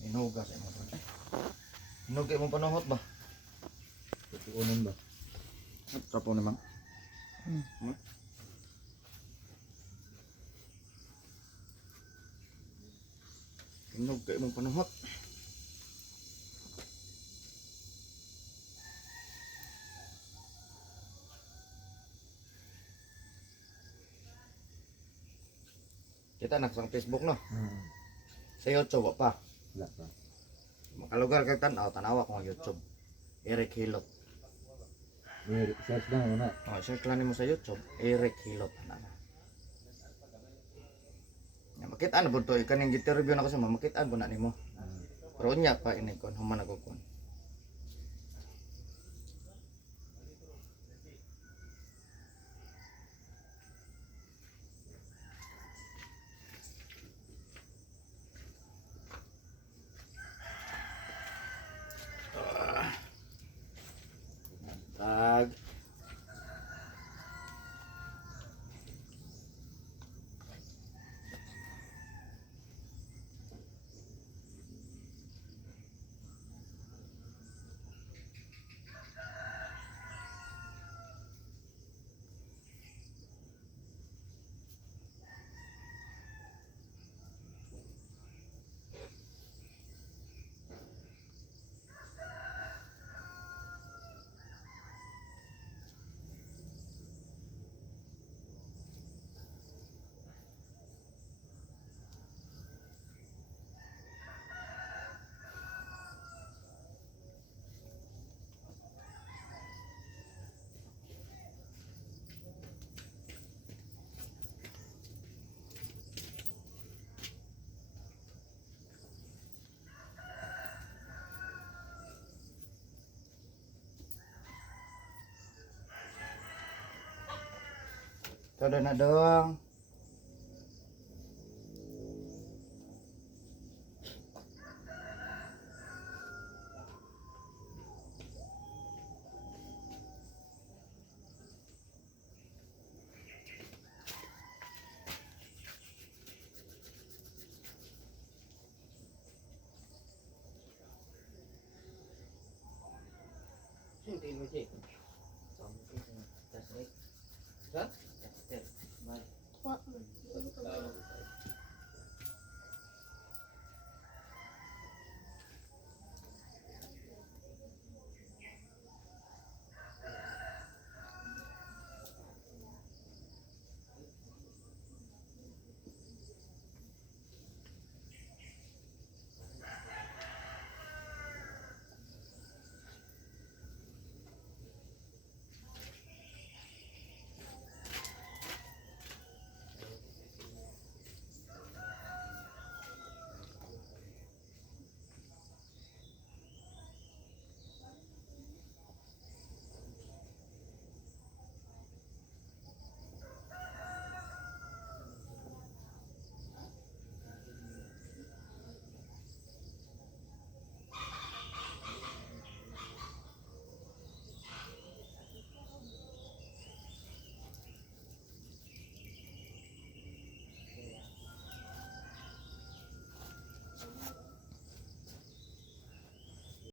Hinugas ay mo doon. Hinugay mo panuhot ba? Tutuunan ba? At trapo naman. Hinugay mo panuhot. Kita nak sa Facebook no. Sa YouTube pa. Wala pa. Makalugar kag tanawa ko ang YouTube. Eric Hilot. Search na muna. Oh, search lang nimo sa YouTube, Eric Hilot na. Ya makita na budto kaning git-review na ko sa makita ko na nimo. Pero unya pa ini kon human ako kon. Tag. Todo na dong. Hindi mo siya. Saan?